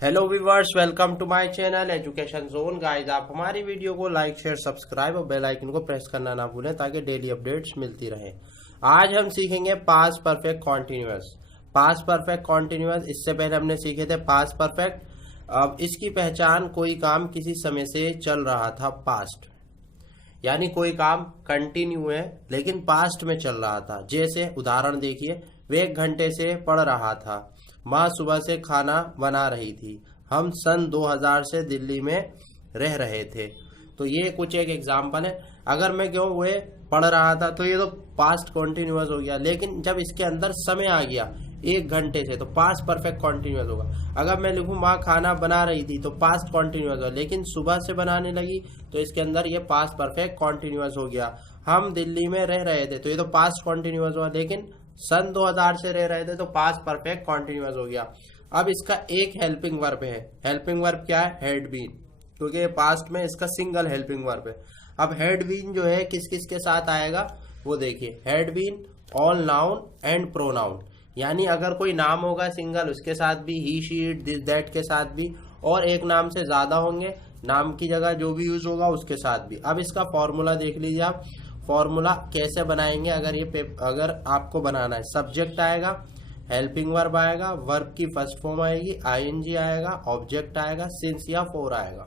Hello viewers, welcome to my channel education zone. Guys, आप हमारी video को like share subscribe और bell icon को प्रेस करना ना भूलें ताकि डेली अपडेट्स मिलती रहे। आज हम सीखेंगे past perfect continuous. Past perfect continuous, इससे पहले हमने सीखे थे पास्ट परफेक्ट। अब इसकी पहचान, कोई काम किसी समय से चल रहा था पास्ट, यानी कोई काम कंटिन्यू है लेकिन पास्ट में चल रहा था। जैसे उदाहरण देखिए, वे 1 घंटे से पढ़ रहा था, माँ सुबह से खाना बना रही थी, हम सन 2000 से दिल्ली में रह रहे थे। तो ये कुछ एक एग्जाम्पल है। अगर मैं कहूँ वे पढ़ रहा था तो ये तो पास्ट कॉन्टिन्यूअस हो गया, लेकिन जब इसके अंदर समय आ गया 1 घंटे से, तो पास्ट परफेक्ट कॉन्टिन्यूअस होगा। अगर मैं लिखूं माँ खाना बना रही थी तो पास्ट कॉन्टिन्यूअस होगा, लेकिन सुबह से बनाने लगी तो इसके अंदर ये पास्ट परफेक्ट कॉन्टिन्यूअस हो गया। हम दिल्ली में रह रहे थे तो ये तो पास्ट कॉन्टिन्यूअस हुआ, लेकिन सन 2000 से रह रहे थे तो पास्ट परफेक्ट कॉन्टिन्यूअस हो गया। अब इसका एक हेल्पिंग वर्ब है। हेल्पिंग वर्ब क्या है? हैड बीन, क्योंकि पास्ट में इसका सिंगल हेल्पिंग वर्ब है। अब हैड बीन जो है किस किस के साथ आएगा वो देखिए। Had been all noun and pronoun, यानी अगर कोई नाम होगा सिंगल उसके साथ भी, he she it this that के साथ भी, और एक नाम से ज्यादा होंगे, नाम की जगह जो भी यूज होगा उसके साथ भी। अब इसका फॉर्मूला देख लीजिए आप। फॉर्मूला कैसे बनाएंगे? अगर आपको बनाना है, सब्जेक्ट आएगा, हेल्पिंग वर्ब आएगा, वर्ब की फर्स्ट फॉर्म आएगी, आईएनजी आएगा, ऑब्जेक्ट आएगा, सिंस या फॉर आएगा।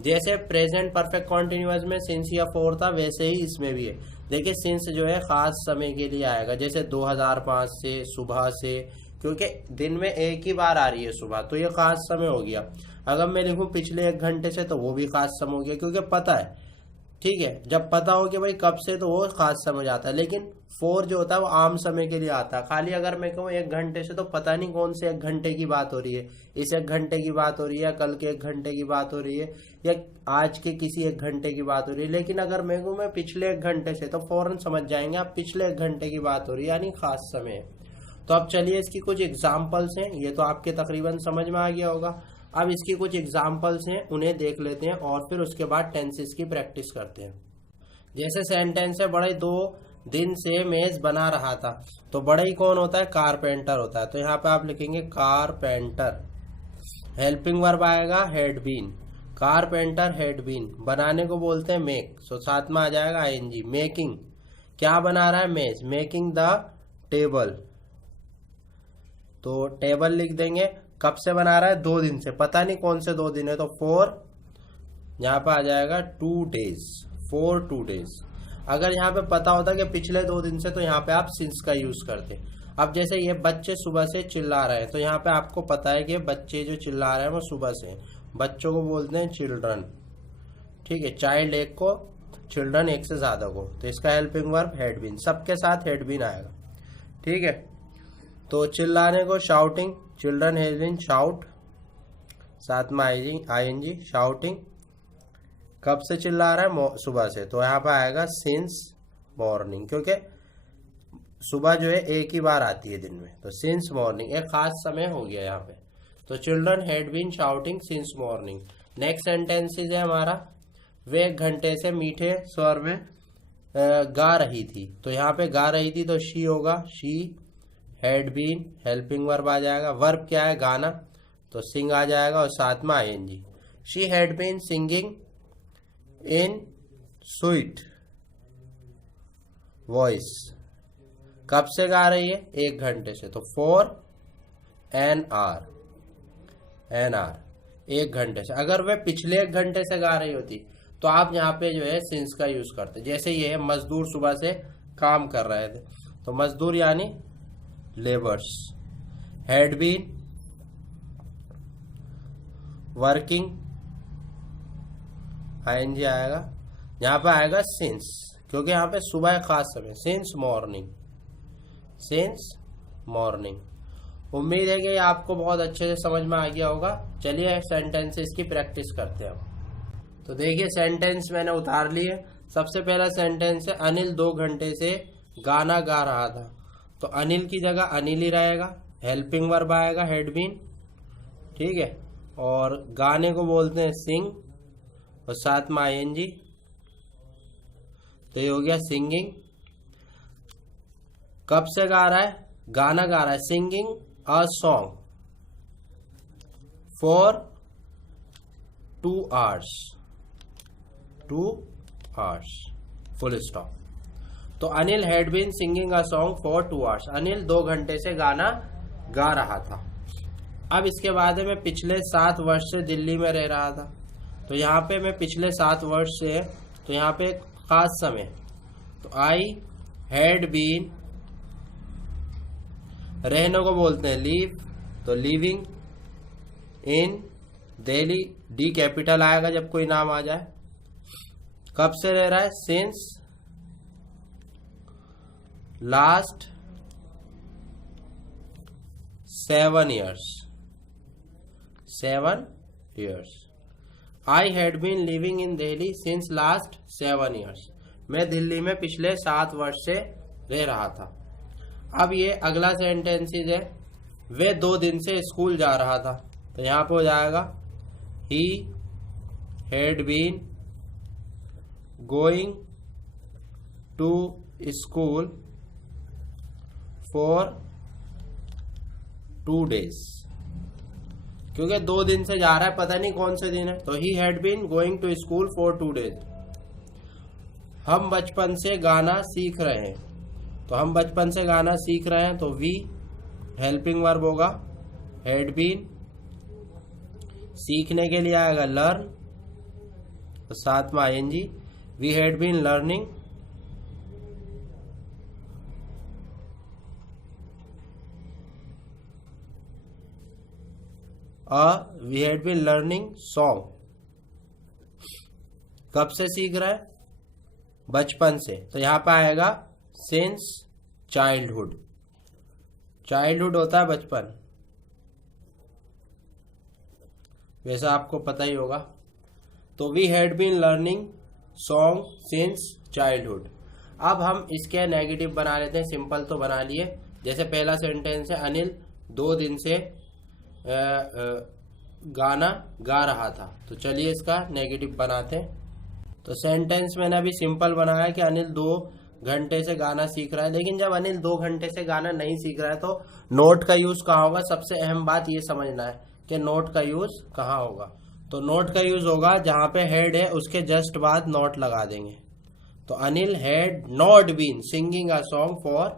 जैसे प्रेजेंट परफेक्ट कॉन्टिन्यूअस में सिंस या फॉर था, वैसे ही इसमें भी है। देखिए, सिंस जो है खास समय के लिए आएगा, जैसे 2005 से, सुबह से, क्योंकि दिन में एक ही बार आ रही है सुबह, तो ये खास समय हो गया। अगर मैं लिखूं पिछले 1 घंटे से, तो वो भी खास समय हो गया, क्योंकि पता है, ठीक है, जब पता हो कि भाई कब से, तो वो खास समझ आता है। लेकिन फोर जो होता है वो आम समय के लिए आता है। खाली अगर मैं कहूँ 1 घंटे से, तो पता नहीं कौन से 1 घंटे की बात हो रही है। इस 1 घंटे की बात हो रही है, कल के 1 घंटे की बात हो रही है, या आज के किसी 1 घंटे की बात हो रही है। लेकिन अगर मैं कहूँ मैं पिछले 1 घंटे से, तो फौरन समझ जाएंगे आप पिछले 1 घंटे की बात हो रही है, यानी खास समय है। तो अब चलिए, इसकी कुछ एग्जाम्पल्स हैं, ये तो आपके तकरीबन समझ में आ गया होगा। अब इसकी कुछ एग्जाम्पल्स हैं, उन्हें देख लेते हैं और फिर उसके बाद टेंसेस की प्रैक्टिस करते हैं। जैसे सेंटेंस है, बड़े 2 दिन से मेज बना रहा था, तो बड़े ही कौन होता है? कारपेंटर होता है। तो यहाँ पे आप लिखेंगे कारपेंटर। हेल्पिंग वर्ब आएगा had been, carpenter had been. बनाने को बोलते हैं मेक, सो साथ में आ जाएगा आईएनजी। मेकिंग, क्या बना रहा है? मेज। मेकिंग द टेबल, तो टेबल लिख देंगे। कब से बना रहा है? 2 दिन से, पता नहीं कौन से 2 दिन है, तो 4 यहाँ पे आ जाएगा 2 डेज, 4 2 डेज। अगर यहाँ पे पता होता कि पिछले 2 दिन से, तो यहाँ पे आप सिंस का यूज करते। अब जैसे ये बच्चे सुबह से चिल्ला रहे हैं, तो यहाँ पे आपको पता है कि बच्चे जो चिल्ला रहे हैं वो सुबह से, बच्चों को बोलते हैं चिल्ड्रन, ठीक है। चाइल्ड एक को, चिल्ड्रन एक से ज्यादा को, तो इसका हेल्पिंग वर्ब हैड बीन, सबके साथ हैड बीन आएगा, ठीक है। तो चिल्लाने को shouting, children has been shout, साथ में आईएनजी, शाउटिंग। कब से चिल्ला रहा है? सुबह से, तो यहाँ पे आएगा सिंस मॉर्निंग, क्योंकि सुबह जो है एक ही बार आती है दिन में, तो सिंस मॉर्निंग एक खास समय हो गया यहाँ पे। तो children had been shouting since morning. Next sentences है हमारा, वे 1 घंटे से मीठे स्वर में गा रही थी, तो यहाँ पे गा रही थी तो शी होगा, she had been, helping verb आ जाएगा। वर्ब क्या है? गाना, तो सिंग आ जाएगा और साथ में ING. She had been singing in sweet voice. कब से गा रही है? 1 घंटे से, तो 4 एन आर, 1 घंटे से। अगर वे पिछले 1 घंटे से गा रही होती, तो आप यहाँ पे जो है सिंस का यूज करते। जैसे ये है, मजदूर सुबह से काम कर रहे थे, तो मजदूर यानी labours. Had been working, ING आएगा। यहाँ पे आएगा सिंस, क्योंकि यहाँ पे सुबह खास समय, सिंस मॉर्निंग, सिंस मॉर्निंग। उम्मीद है कि आपको बहुत अच्छे से समझ में आ गया होगा। चलिए सेंटेंसेस की प्रैक्टिस करते हैं। तो देखिए, सेंटेंस मैंने उतार लिए। सबसे पहला सेंटेंस है, अनिल 2 घंटे से गाना गा रहा था, तो अनिल की जगह अनिल ही रहेगा। हेल्पिंग वर्ब आएगा हैड बीन, ठीक है, और गाने को बोलते हैं सिंग, और साथ में आईएनजी, तो ये हो गया सिंगिंग। कब से गा रहा है? गाना गा रहा है, singing a song for 2 hours, 2 hours, full stop. तो Anil had been singing a song for 2 hours, Anil 2 घंटे से गाना गा रहा था। अब इसके बाद मैं पिछले 7 वर्ष से दिल्ली में रह रहा था। तो यहाँ पे मैं पिछले 7 वर्ष से, तो यहाँ पे खास समय, तो आई हैड बीन, रहने को बोलते हैं लीव, तो living in Delhi, D capital आएगा जब कोई नाम आ जाए। कब से रह रहा है? Since last 7 years, 7 years। I had been living in Delhi since last 7 years, मैं दिल्ली में पिछले 7 वर्ष से रह रहा था। अब ये अगला सेंटेंसेस है, वे 2 दिन से स्कूल जा रहा था। तो यहां पे हो जाएगा he had been going to school for 2 days, क्योंकि 2 दिन से जा रहा है, पता नहीं कौन से दिन है। तो he had been going to school for 2 days। हम बचपन से गाना सीख रहे हैं, तो हम बचपन से गाना सीख रहे हैं, तो वी हेल्पिंग वर्ब होगा, हैड बीन, सीखने के लिए आएगा लर्न, तो साथ में ING, we had been learning we had been learning song. कब से सीख रहा है? बचपन से, तो यहां पे आएगा सिंस चाइल्डहुड, चाइल्डहुड होता है बचपन, वैसा आपको पता ही होगा। तो we had been learning song since childhood. अब हम इसके नेगेटिव बना लेते हैं, सिंपल तो बना लिए। जैसे पहला सेंटेंस है, अनिल 2 दिन से गाना गा रहा था। तो चलिए इसका नेगेटिव बनाते हैं। तो सेंटेंस मैंने अभी सिंपल बनाया कि अनिल 2 घंटे से गाना सीख रहा है, लेकिन जब अनिल 2 घंटे से गाना नहीं सीख रहा है तो नोट का यूज कहाँ होगा? सबसे अहम बात ये समझना है कि नोट का यूज कहाँ होगा। तो नोट का यूज होगा जहां पे हेड है उसके जस्ट बाद नोट लगा देंगे। तो Anil had not been singing a song for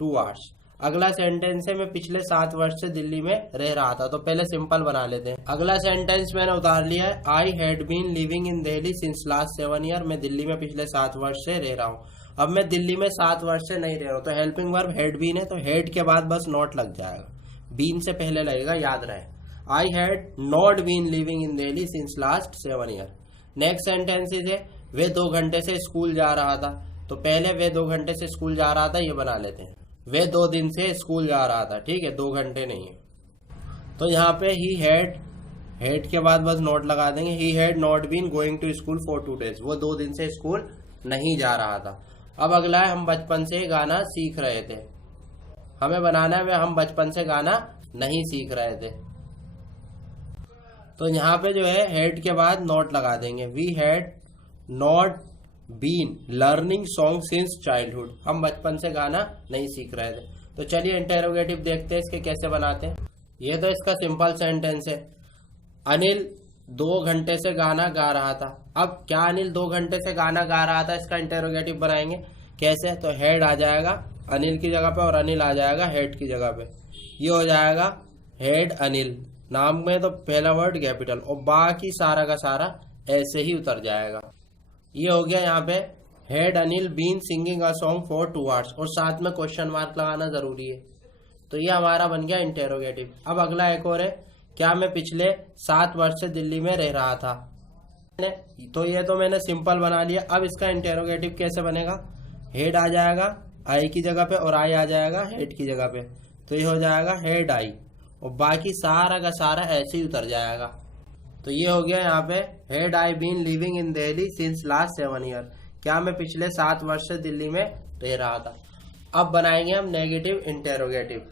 2 hours। अगला सेंटेंस है, मैं पिछले 7 वर्ष से दिल्ली में रह रहा था। तो पहले सिंपल बना लेते हैं। अगला सेंटेंस मैंने उतार लिया है, I had been living in Delhi since last 7 years। मैं दिल्ली में पिछले 7 वर्ष से रह रहा हूँ। अब मैं दिल्ली में 7 वर्ष से नहीं रह रहा हूँ, तो हेल्पिंग वर्ब हैड बीन है, तो हेड के बाद बस नॉट लग जाएगा, बीन से पहले लगेगा, याद रहे। I had not been living in Delhi since last 7 years। Next sentence है, वे 2 घंटे से स्कूल जा रहा था। तो पहले वे 2 घंटे से स्कूल जा रहा था ये बना लेते हैं, वे 2 दिन से स्कूल जा रहा था, ठीक है, 2 घंटे नहीं है। तो यहाँ पे ही हैड, हेड के बाद बस नोट लगा देंगे, he had not been going to school for 2 days। वो 2 दिन से स्कूल नहीं जा रहा था। अब अगला है, हम बचपन से गाना सीख रहे थे। हमें बनाना है हम बचपन से गाना नहीं सीख रहे थे। तो यहाँ पे जो है हेड के बाद नॉट लगा देंगे, we had not been learning song since childhood. हम बचपन से गाना नहीं सीख रहे थे। तो चलिए इंटेरोगेटिव देखते हैं इसके कैसे बनाते हैं। ये तो इसका सिंपल सेंटेंस है, अनिल 2 घंटे से गाना गा रहा था। अब क्या अनिल 2 घंटे से गाना गा रहा था, इसका इंटेरोगेटिव बनाएंगे कैसे? तो हेड आ जाएगा अनिल की जगह पे और अनिल आ जाएगा हेड की जगह पे। ये हो जाएगा हेड अनिल, नाम में तो पहला वर्ड कैपिटल और बाकी सारा का सारा ऐसे ही उतर जाएगा। ये हो गया यहाँ पे had Anil been singing a song for 2 hours और साथ में क्वेश्चन मार्क लगाना जरूरी है। तो ये हमारा बन गया इंटेरोगेटिव। अब अगला एक और है, क्या मैं पिछले 7 वर्ष से दिल्ली में रह रहा था। तो ये तो मैंने सिंपल बना लिया। अब इसका इंटेरोगेटिव कैसे बनेगा? हेड आ जाएगा आई की जगह पे और आई आ जाएगा हेड की जगह पे। तो ये हो जाएगा हेड आई और बाकी सारा का सारा ऐसे ही उतर जाएगा। तो ये हो गया यहाँ पे had I been living in Delhi since last 7 years। क्या मैं पिछले 7 वर्ष से दिल्ली में रह रहा था। अब बनाएंगे हम नेगेटिव इंटेरोगेटिव।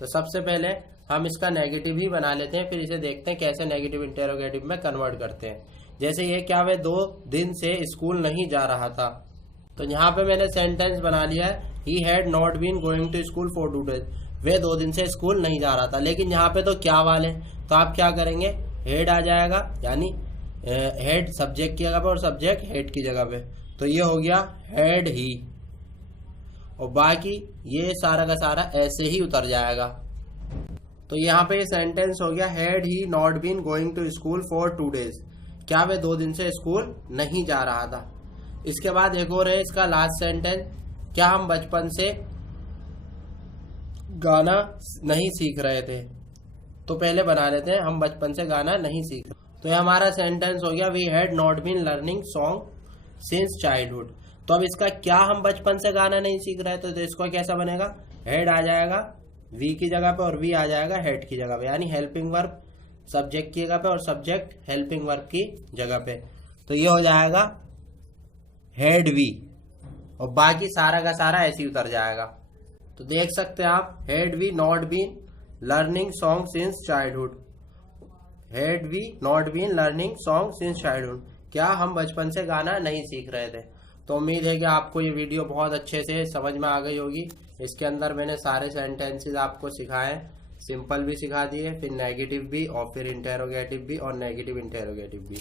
तो सबसे पहले हम इसका नेगेटिव ही बना लेते हैं, फिर इसे देखते हैं कैसे नेगेटिव इंटेरोगेटिव में कन्वर्ट करते हैं। जैसे ये, क्या वे 2 दिन से स्कूल नहीं जा रहा था। तो यहाँ पे मैंने सेंटेंस बना लिया है, he had not been going to school for 2 days। वे 2 दिन से स्कूल नहीं जा रहा था। लेकिन यहाँ पे तो क्या वाले, तो आप क्या करेंगे, हेड आ जाएगा, यानी हेड सब्जेक्ट की जगह पे और सब्जेक्ट हेड की जगह पे। तो ये हो गया हेड ही, और बाकी ये सारा का सारा ऐसे ही उतर जाएगा। तो यहाँ पे ये सेंटेंस हो गया had he not been going to school for 2 days। क्या वह 2 दिन से स्कूल नहीं जा रहा था। इसके बाद एक और है इसका लास्ट सेंटेंस, क्या हम बचपन से गाना नहीं सीख रहे थे। तो पहले बना लेते हैं, हम बचपन से गाना नहीं सीख रहे। तो ये हमारा सेंटेंस हो गया we had not been learning song since childhood. तो अब इसका क्या हम बचपन से गाना नहीं सीख रहे थे, तो इसको कैसा बनेगा, हेड आ जाएगा वी की जगह पे और वी आ जाएगा हेड की जगह पे, यानी हेल्पिंग वर्ब सब्जेक्ट की जगह पे और सब्जेक्ट हेल्पिंग वर्ब की जगह पे। तो ये हो जाएगा हेड वी, और बाकी सारा का सारा ऐसे ही उतर जाएगा। तो देख सकते हैं आप, had we not been learning song since childhood, had we not been learning song since childhood, क्या हम बचपन से गाना नहीं सीख रहे थे। तो उम्मीद है कि आपको ये वीडियो बहुत अच्छे से समझ में आ गई होगी। इसके अंदर मैंने सारे सेंटेंसेस आपको सिखाए, सिंपल भी सिखा दिए, फिर नेगेटिव भी, और फिर इंटेरोगेटिव भी और नेगेटिव इंटेरोगेटिव भी।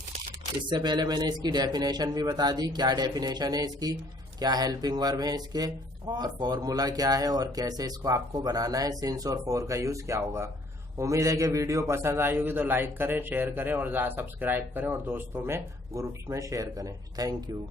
इससे पहले मैंने इसकी डेफिनेशन भी बता दी, क्या डेफिनेशन है इसकी, क्या हेल्पिंग वर्ब है इसके, और फॉर्मूला क्या है, और कैसे इसको आपको बनाना है, सिंस और फॉर का यूज क्या होगा। उम्मीद है कि वीडियो पसंद आई होगी, तो लाइक करें, शेयर करें और सब्सक्राइब करें और दोस्तों में ग्रुप्स में शेयर करें। Thank you.